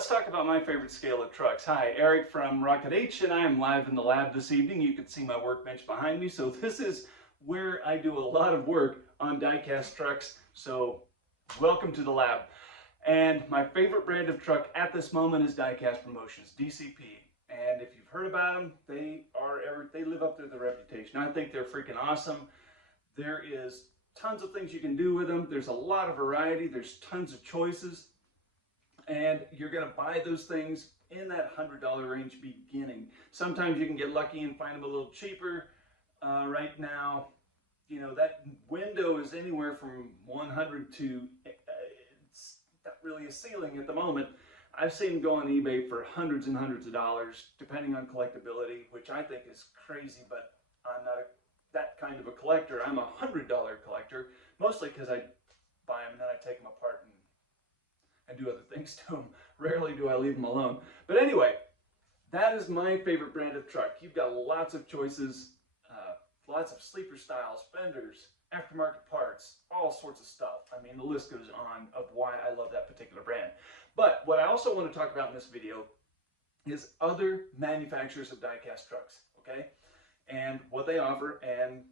let's talk about my favorite scale of trucks. Hi, Eric from Rockin, and I am live in the lab this evening. You can see my workbench behind me. So this is where I do a lot of work on diecast trucks. So welcome to the lab. And my favorite brand of truck at this moment is Diecast Promotions, DCP. And if you've heard about them, they live up to their reputation. I think they're freaking awesome. There is tons of things you can do with them. There's a lot of variety. There's tons of choices. And you're going to buy those things in that $100 range beginning. Sometimes you can get lucky and find them a little cheaper. Right now, you know, that window is anywhere from 100 to, it's not really a ceiling at the moment. I've seen them go on eBay for hundreds and hundreds of dollars, depending on collectability, which I think is crazy, but I'm not that kind of a collector. I'm a $100 collector, mostly because I buy them and then I take them apart and do other things to them. Rarely do I leave them alone. But anyway, that is my favorite brand of truck. You've got lots of choices, lots of sleeper styles, fenders, aftermarket parts, all sorts of stuff. I mean, the list goes on of why I love that particular brand. But what I also want to talk about in this video is other manufacturers of diecast trucks, okay? And what they offer and,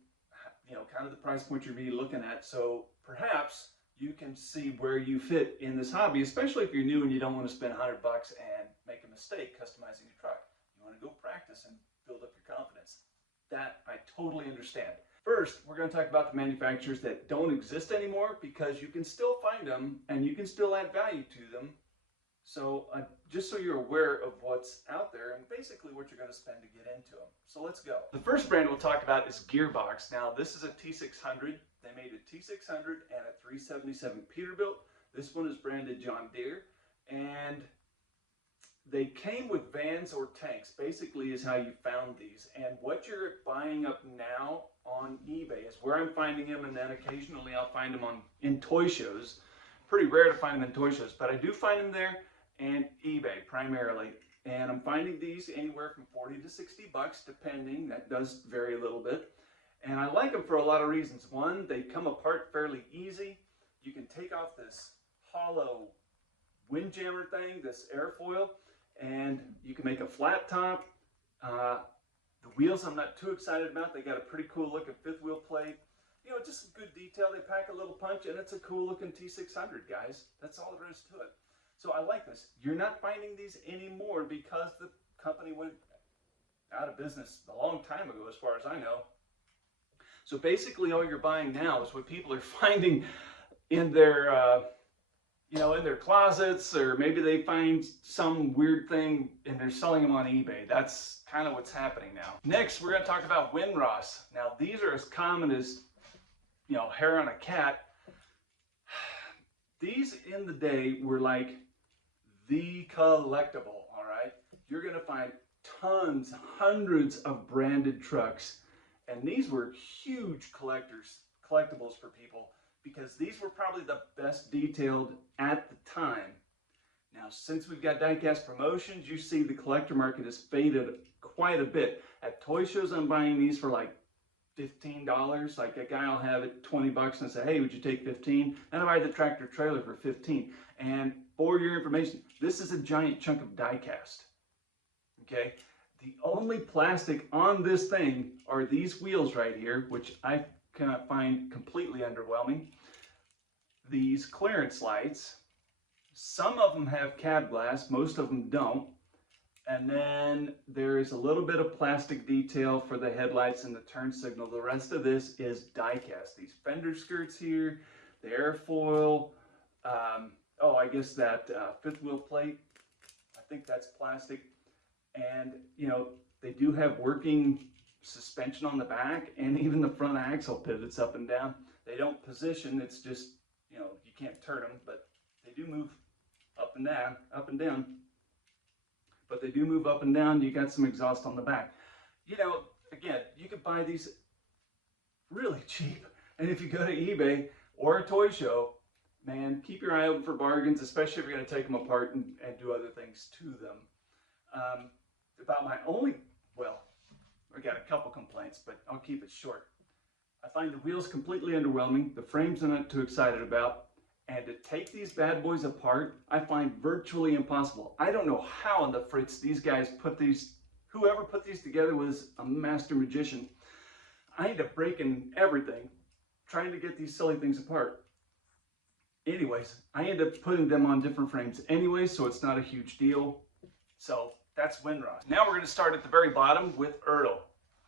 you know, kind of the price point you're going to be looking at. So perhaps you can see where you fit in this hobby, especially if you're new and you don't want to spend $100 and make a mistake customizing your truck. You want to go practice and build up your confidence. That I totally understand. First, we're going to talk about the manufacturers that don't exist anymore, because you can still find them and you can still add value to them. So just so you're aware of what's out there and basically what you're going to spend to get into them. So let's go. The first brand we'll talk about is Gearbox. Now this is a T600. They made a T600 and a 377 Peterbilt. This one is branded John Deere. And they came with vans or tanks, basically is how you found these. And what you're buying up now on eBay is where I'm finding them, and then occasionally I'll find them in toy shows. Pretty rare to find them in toy shows, but I do find them there and eBay primarily. And I'm finding these anywhere from 40 to 60 bucks, depending. That does vary a little bit. And I like them for a lot of reasons. One, they come apart fairly easy. You can take off this hollow windjammer thing, this airfoil, and you can make a flat top. The wheels I'm not too excited about. They got a pretty cool looking fifth wheel plate. You know, just some good detail. They pack a little punch, and it's a cool looking T600, guys. That's all there is to it. So I like this. You're not finding these anymore because the company went out of business a long time ago, as far as I know. So basically all you're buying now is what people are finding in their you know, in their closets, or maybe they find some weird thing and they're selling them on eBay. That's kind of what's happening now. Next, we're going to talk about Winross. Now, these are as common as, you know, hair on a cat. These in the day were like the collectible, all right? You're going to find tons, hundreds of branded trucks. And these were huge collectibles for people, because these were probably the best detailed at the time. Now, since we've got Diecast Promotions, you see the collector market has faded quite a bit. At toy shows, I'm buying these for like $15. Like a guy will have it 20 bucks and say, hey, would you take 15? And I buy the tractor trailer for 15. And for your information, this is a giant chunk of diecast. Okay? The only plastic on this thing are these wheels right here, which I cannot find completely underwhelming. These clearance lights, some of them have cab glass, most of them don't. And then there is a little bit of plastic detail for the headlights and the turn signal. The rest of this is diecast. These fender skirts here, the airfoil, oh, I guess that fifth wheel plate, I think that's plastic. And, you know, they do have working suspension on the back, and even the front axle pivots up and down. They don't position, it's just, you know, you can't turn them, but they do move up and down, but they do move up and down. You got some exhaust on the back. You know, again, you could buy these really cheap, and if you go to eBay or a toy show, man, keep your eye open for bargains, especially if you're going to take them apart and do other things to them. About my only, well, I got a couple complaints, but I'll keep it short. I find the wheels completely underwhelming. The frames I'm not too excited about. And to take these bad boys apart, I find virtually impossible. I don't know how in the fritz these guys put these, whoever put these together was a master magician. I end up breaking everything trying to get these silly things apart. Anyways, I end up putting them on different frames anyway, so it's not a huge deal. So that's Winross. Now we're going to start at the very bottom with Ertl.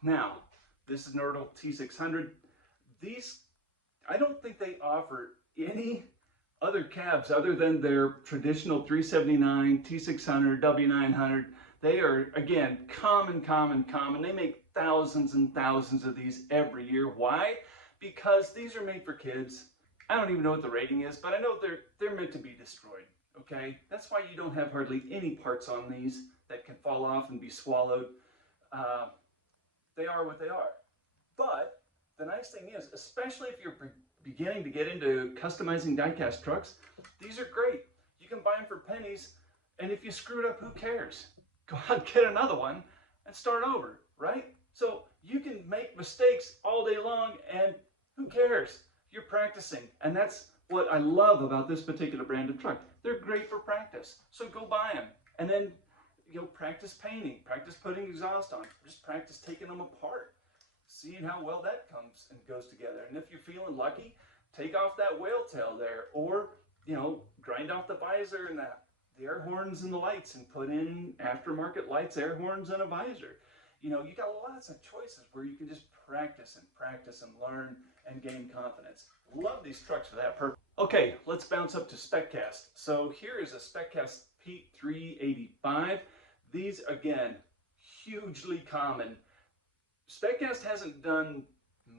Now, this is an Ertl T600. These, I don't think they offer any other cabs other than their traditional 379, T600, W900. They are, again, common. They make thousands and thousands of these every year. Why? Because these are made for kids. I don't even know what the rating is, but I know they're meant to be destroyed, okay? That's why you don't have hardly any parts on these that can fall off and be swallowed. They are what they are. But the nice thing is, especially if you're beginning to get into customizing diecast trucks, these are great. You can buy them for pennies, and if you screw it up, who cares? Go out, get another one, and start over, right? So you can make mistakes all day long, and who cares? You're practicing, and that's what I love about this particular brand of truck. They're great for practice, so go buy them, and then practice painting, practice putting exhaust on, just practice taking them apart, seeing how well that comes and goes together. And if you're feeling lucky, take off that whale tail there, or grind off the visor and the air horns and the lights, and put in aftermarket lights, air horns, and a visor. You got lots of choices where you can just practice and learn and gain confidence. Love these trucks for that purpose. Okay, let's bounce up to SpecCast. So here is a SpecCast Pete 385. These, again, hugely common. SpecCast hasn't done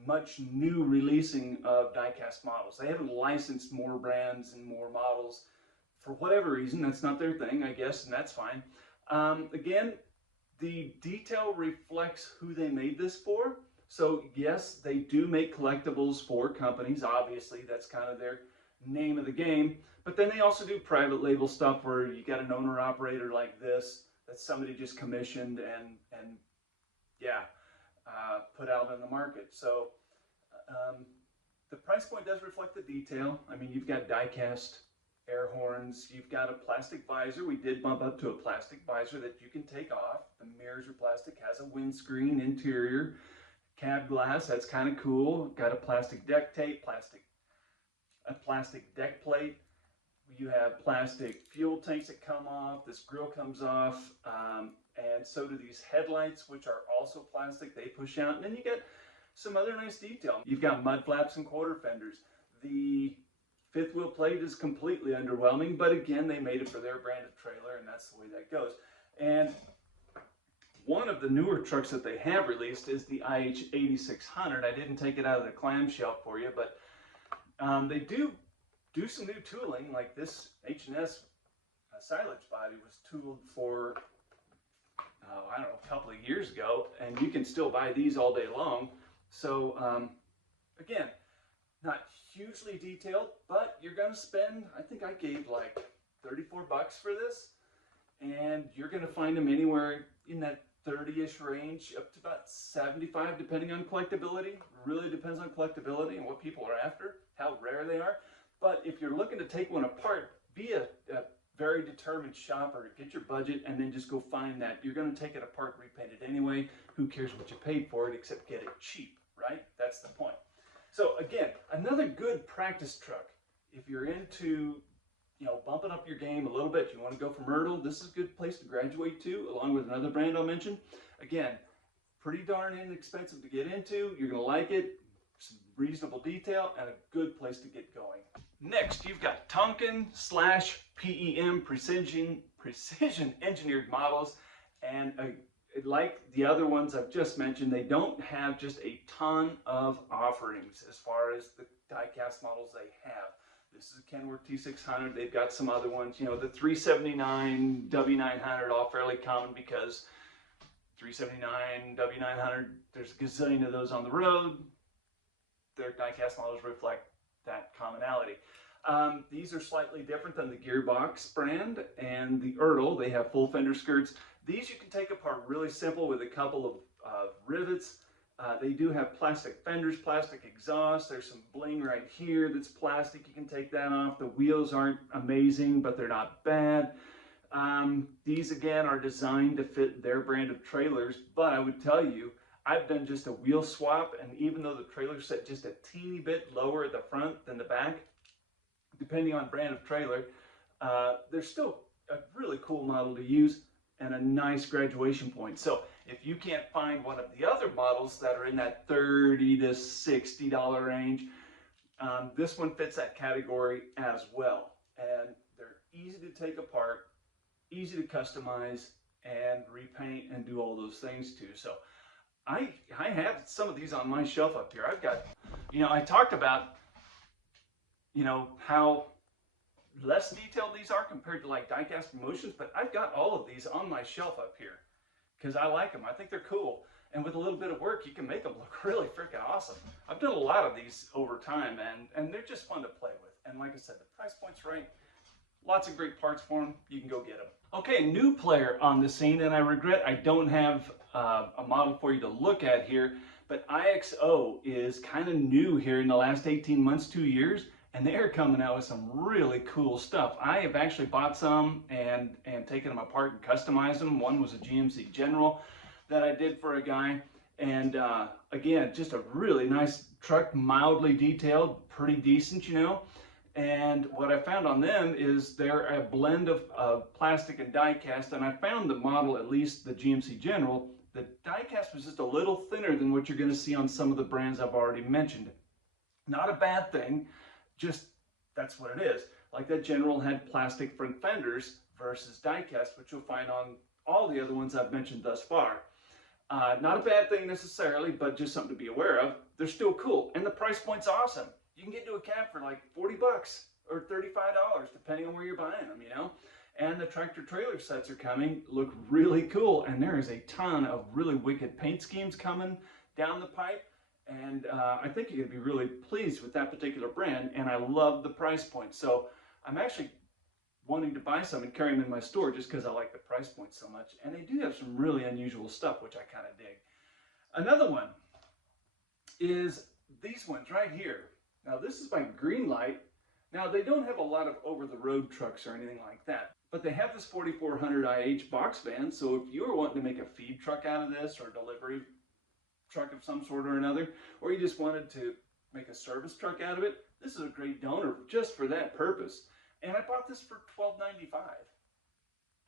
much new releasing of diecast models. They haven't licensed more brands and more models for whatever reason. That's not their thing, I guess, and that's fine. Again, the detail reflects who they made this for. So yes, they do make collectibles for companies. Obviously, that's kind of their name of the game. But then they also do private label stuff where you got an owner-operator like this that somebody just commissioned and put out on the market. So the price point does reflect the detail. I mean, you've got diecast air horns, you've got a plastic visor. We did bump up to a plastic visor that you can take off. The mirrors are plastic, has a windscreen interior, cab glass, that's kind of cool. Got a plastic deck tape, a plastic deck plate. You have plastic fuel tanks that come off, this grill comes off, and so do these headlights, which are also plastic. They push out, and then you get some other nice detail. You've got mud flaps and quarter fenders. The fifth wheel plate is completely underwhelming, but again, they made it for their brand of trailer, and that's the way that goes. And one of the newer trucks that they have released is the IH8600. I didn't take it out of the clamshell for you, but they do some new tooling, like this H&S silage body was tooled for, I don't know, a couple of years ago, and you can still buy these all day long. So again, not hugely detailed, but you're going to spend, I think I gave like 34 bucks for this, and you're going to find them anywhere in that 30-ish range up to about 75, depending on collectability. Really depends on collectability and what people are after, how rare they are. But if you're looking to take one apart, be a very determined shopper. Get your budget and then just go find that. You're going to take it apart, repaint it anyway. Who cares what you paid for it except get it cheap, right? That's the point. So again, another good practice truck. If you're into, bumping up your game a little bit, you want to go from Ertl, this is a good place to graduate to, along with another brand I'll mention. Again, pretty darn inexpensive to get into. You're going to like it. Some reasonable detail and a good place to get going. Next, you've got Tonkin/PEM precision engineered models, and like the other ones I've just mentioned, they don't have just a ton of offerings as far as the diecast models they have. This is a Kenworth T600. They've got some other ones. The 379, W900, all fairly common because 379, W900, there's a gazillion of those on the road. Their diecast models reflect that commonality. These are slightly different than the Gearbox brand and the Ertl. They have full fender skirts. These you can take apart really simple with a couple of rivets They do have plastic fenders, plastic exhaust. There's some bling right here that's plastic. You can take that off. The wheels aren't amazing, but they're not bad. These again are designed to fit their brand of trailers, but I would tell you, I've done just a wheel swap, and even though the trailer's set just a teeny bit lower at the front than the back, depending on brand of trailer, they're still a really cool model to use and a nice graduation point. So if you can't find one of the other models that are in that $30 to $60 range, this one fits that category as well. And they're easy to take apart, easy to customize and repaint and do all those things too. So I have some of these on my shelf up here. I've got, I talked about, how less detailed these are compared to like Diecast Promotions, but I've got all of these on my shelf up here because I like them. I think they're cool. And with a little bit of work, you can make them look really freaking awesome. I've done a lot of these over time, and they're just fun to play with. And like I said, the price point's right. Lots of great parts for them. You can go get them. Okay, new player on the scene, and I regret I don't have a model for you to look at here, but IXO is kind of new here in the last 18 months, 2 years, and they are coming out with some really cool stuff. I have actually bought some and taken them apart and customized them. One was a GMC General that I did for a guy, and again, just a really nice truck, mildly detailed, pretty decent, And what I found on them is they're a blend of plastic and die-cast, and I found the model, at least the GMC General, the die-cast was just a little thinner than what you're going to see on some of the brands I've already mentioned. Not a bad thing, just that's what it is. Like that General had plastic front fenders versus die-cast, which you'll find on all the other ones I've mentioned thus far. Not a bad thing necessarily, but just something to be aware of. They're still cool, and the price point's awesome. You can get into a cab for like 40 bucks or $35, depending on where you're buying them, And the tractor trailer sets are coming, look really cool, and there is a ton of really wicked paint schemes coming down the pipe. And I think you're going to be really pleased with that particular brand, and I love the price point. So I'm actually wanting to buy some and carry them in my store just because I like the price point so much. And they do have some really unusual stuff, which I kind of dig. Another one is these ones right here. Now this is by Greenlight. Now they don't have a lot of over-the-road trucks or anything like that, but they have this 4400 IH box van. So if you were wanting to make a feed truck out of this, or a delivery truck of some sort or another, or you just wanted to make a service truck out of it, this is a great donor just for that purpose. And I bought this for $12.95.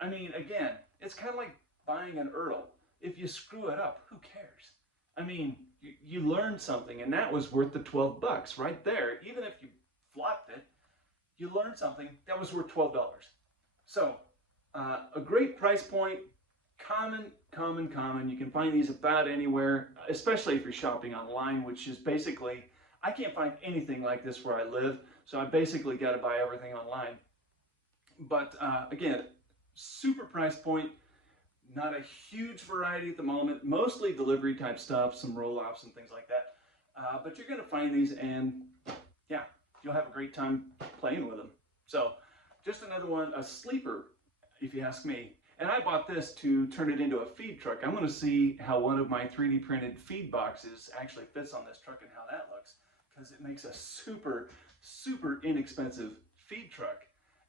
I mean, again, it's kind of like buying an Ertl. If you screw it up, who cares? I mean, you learned something, and that was worth the 12 bucks right there. Even if you flopped it, you learned something that was worth $12. So, a great price point, common. You can find these about anywhere, especially if you're shopping online, which is basically, I can't find anything like this where I live, so I basically got to buy everything online. But again, super price point. Not a huge variety at the moment, mostly delivery type stuff, some roll-offs and things like that. But you're going to find these, and yeah, you'll have a great time playing with them. So just another one, a sleeper, if you ask me. And I bought this to turn it into a feed truck. I'm going to see how one of my 3D printed feed boxes actually fits on this truck and how that looks, because it makes a super inexpensive feed truck.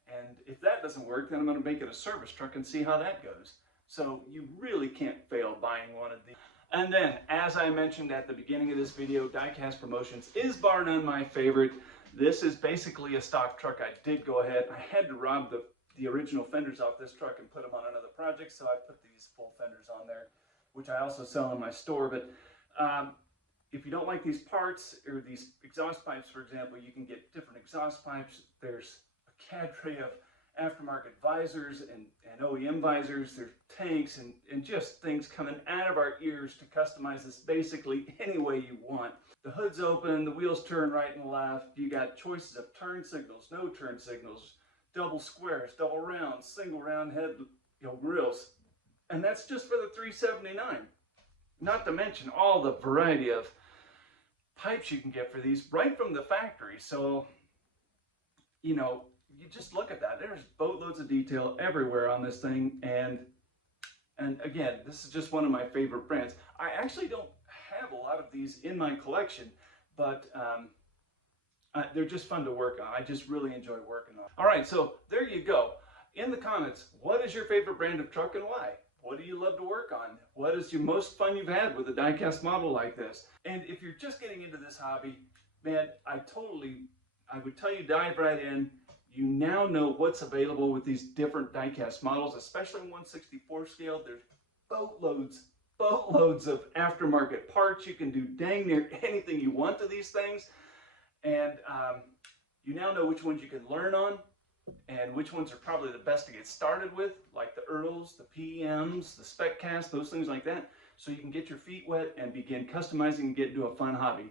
And if that doesn't work, then I'm going to make it a service truck and see how that goes. So you really can't fail buying one of these. And then, as I mentioned at the beginning of this video, Diecast Promotions is bar none my favorite. This is basically a stock truck. I did go ahead, I had to rob the original fenders off this truck and put them on another project, so I put these full fenders on there, which I also sell in my store. But if you don't like these parts, or these exhaust pipes, for example, you can get different exhaust pipes. There's a cadre of aftermarket visors and OEM visors. There's tanks and just things coming out of our ears to customize this basically any way you want. The hood's open, the wheels turn right and left. You got choices of turn signals, no turn signals, double squares, double rounds, single round head grills. And that's just for the $379. Not to mention all the variety of pipes you can get for these right from the factory. So, you just look at that. There's boatloads of detail everywhere on this thing, and again, this is just one of my favorite brands. I actually don't have a lot of these in my collection, but they're just fun to work on. I just really enjoy working on them. All right, so there you go. In the comments, what is your favorite brand of truck and why? What do you love to work on? What is your most fun you've had with a diecast model like this? And if you're just getting into this hobby, man, I would tell you dive right in. You now know what's available with these different diecast models, especially in 1/64 scale. There's boatloads of aftermarket parts. You can do dang near anything you want to these things. And you now know which ones you can learn on and which ones are probably the best to get started with, like the Ertls, the PMs, the SpecCast, those things like that. So you can get your feet wet and begin customizing and get into a fun hobby.